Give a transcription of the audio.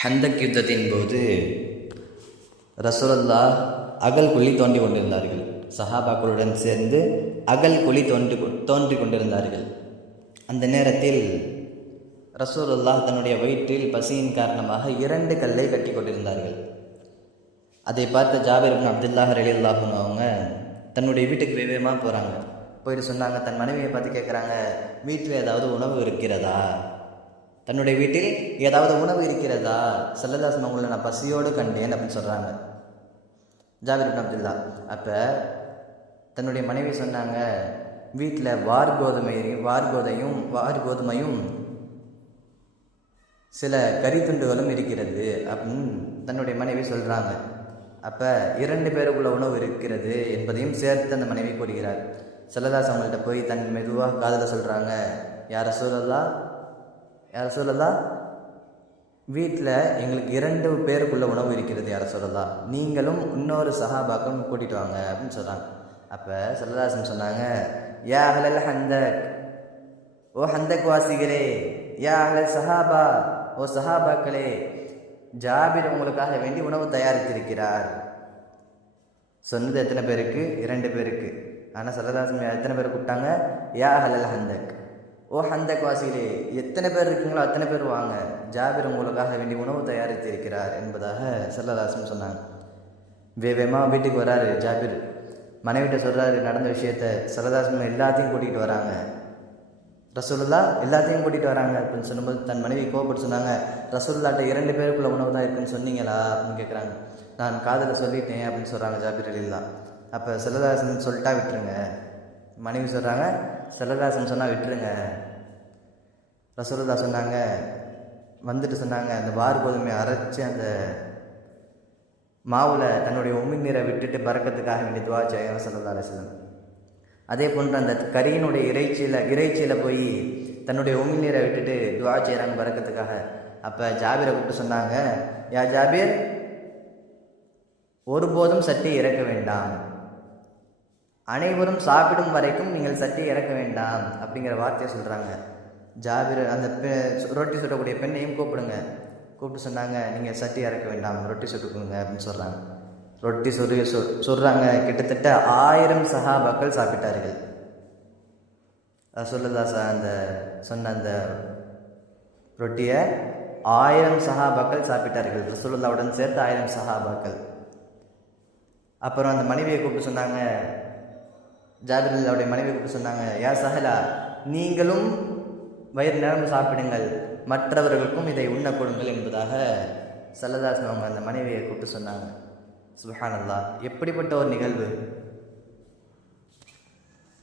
ஹந்தக் யுத்தத்தின் போது ரசூலுல்லாஹ் அகல் குழி தோண்டி கொண்டிருந்தார்கள். சஹாபாக்களுடன் சேர்ந்து அகல் குழி தோன்றி கொண்டிருந்தார்கள். அந்த நேரத்தில் ரசூலுல்லாஹ் தன்னுடைய வயிற்றில் பசியின் காரணமாக 2 கல்லை கட்டி கொண்டிருந்தார்கள். அதை பார்த்த ஜாபிர் இப்னு அப்துல்லாஹ் ரலியல்லாஹு அன்ஹு அவங்க தன்னுடைய வீட்டுக்கு வேகமாக போகிறாங்க. போயிட்டு சொன்னாங்க, தன் மனைவியை பார்த்து கேட்குறாங்க, வீட்டில் ஏதாவது உணவு இருக்கிறதா? தன்னுடைய வீட்டில் ஏதாவது உணவு இருக்கிறதா? ஸல்லல்லாஹு அலைஹி வஸல்லம் உங்களை நான் பசியோடு கண்டேன் அப்படின்னு சொல்கிறாங்க ஜாபிர் இப்னு அப்துல்லா. அப்போ தன்னுடைய மனைவி சொன்னாங்க, வீட்டில் வார்கோதுமையும் சில கறித்துண்டுகளும் இருக்கிறது அப்படின்னு தன்னுடைய மனைவி சொல்கிறாங்க. அப்போ 2 பேருக்குள்ள உணவு இருக்கிறது என்பதையும் சேர்த்து அந்த மனைவி கூறுகிறார். ஸல்லல்லாஹு அலைஹி வஸல்லம் அவங்கள்ட்ட போய் தன் மெதுவாக காதில் சொல்கிறாங்க, யார் ரசூலல்லாஹ், வீட்டில் எங்களுக்கு 2 பேருக்குள்ள உணவு இருக்கிறது யார் ரசூலல்லாஹ், நீங்களும் இன்னொரு சஹாபாக்கும் கூட்டிகிட்டு வாங்க அப்படின்னு சொல்கிறாங்க. அப்போ ஸல்லல்லாஹு அலைஹி வஸல்லம் சொன்னாங்க, யா அஹ்லல் ஹந்தக், ஓ ஹந்தக் வாசிகளே, யா அஹ்லல் சஹாபா, ஓ சஹாபாக்களே, ஜாபிர் உங்களுக்காக வேண்டி உணவு தயாரித்திருக்கிறார். சொன்னது எத்தனை பேருக்கு? 2 பேருக்கு. ஆனால் ஸல்லல்லாஹு அலைஹி வஸல்லம் எத்தனை பேர் கூப்பிட்டாங்க? யா அஹ்லல் ஹந்தக், ஓ ஹந்தக் வாசிகளே, எத்தனை பேர் இருக்கீங்களோ அத்தனை பேர் வாங்க, ஜாபிர் உங்களுக்காக வேண்டி உணவு தயாரித்திருக்கிறார் என்பதாக ஸல்லல்லாஹு அலைஹி வஸல்லம் சொன்னாங்க. வேகமாக வீட்டுக்கு வராரு ஜாபிர். மனைவிட்ட சொல்கிறாரு நடந்த விஷயத்த. ஸல்லல்லாஹு அலைஹி வஸல்லம் எல்லாத்தையும் கூட்டிகிட்டு வராங்க. ரசூலுல்லாஹ் எல்லாத்தையும் கூட்டிகிட்டு வராங்க அப்படின்னு சொல்லும்போது தன் மனைவி கோபப்பட்டு சொன்னாங்க, ரசூலுல்லாஹ்ட்ட 2 பேருக்குள்ள உணவு தான் இருக்குன்னு சொன்னீங்களா அப்படின்னு கேட்குறாங்க. நான் காதில் சொல்லிட்டேன் அப்படின்னு சொல்கிறாங்க ஜாபிர் ரலியல்லாஹு. அப்போ ஸல்லல்லாஹு அலைஹி வஸல்லம் சொல்லிட்டா விட்டுருங்க. மனைவி சொல்கிறாங்க, ஸல்லல்லாஹு அலைஹி வஸல்லம் சொன்னால் விட்டுருங்க. ரசூலுல்லாஹ் சொன்னாங்க, வந்துட்டு சொன்னாங்க, அந்த வார்கோதுமையை அரைச்சி அந்த மாவில் தன்னுடைய உமிழ்நீரை விட்டுட்டு பறக்கத்துக்காக வேண்டிய துவா செய்ய ஸல்லல்லாஹு அலைஹி வஸல்லம். அதே போன்று அந்த கரியினுடைய இறைச்சியில் போய் தன்னுடைய உமிழ்நீரை விட்டுட்டு துவா செய்கிறாங்க பறக்கத்துக்காக. அப்போ ஜாபிரை கூப்பிட்டு சொன்னாங்க, யா ஜாபிர், ஒருபோதும் சட்டி இறக்க வேண்டாம், அனைவரும் சாப்பிடும் வரைக்கும் நீங்கள் சட்டி இறக்க வேண்டாம் அப்படிங்கிற வார்த்தையை சொல்கிறாங்க. ஜாபிர் அந்த ரொட்டி சுட்டக்கூடிய பெண்ணையும் கூப்பிட்டு சொன்னாங்க, நீங்கள் சட்டி இறக்க வேண்டாம், ரொட்டி சுட்டுக்குங்க அப்படின்னு சொல்கிறாங்க. ரொட்டி சொல்கிறாங்க. கிட்டத்தட்ட 1000 சஹாபாக்கள் சாப்பிட்டார்கள். ரசூலுல்லாஹ் சொன்ன அந்த ரொட்டியை 1000 சஹாபாக்கள் சாப்பிட்டார்கள். ரசூலுல்லாஹ்வுடன் சேர்த்து 1000 சஹாபாக்கள். அப்புறம் அந்த மனைவியை கூப்பிட்டு சொன்னாங்க, ஜாபிர் அவருடைய மனைவியை கூப்பிட்டு சொன்னாங்க, யா சஹலா, நீங்களும் வயிறு நிரம்ப சாப்பிடுங்கள், மற்றவர்களுக்கும் இதை உண்ண கொடுங்கள் என்பதாக ஸல்லல்லாஹு அலைஹி வஸல்லம் அந்த மனைவியை கூப்பிட்டு சொன்னாங்க. சுப்ஹானல்லாஹ், எப்படிப்பட்ட ஒரு நிகழ்வு!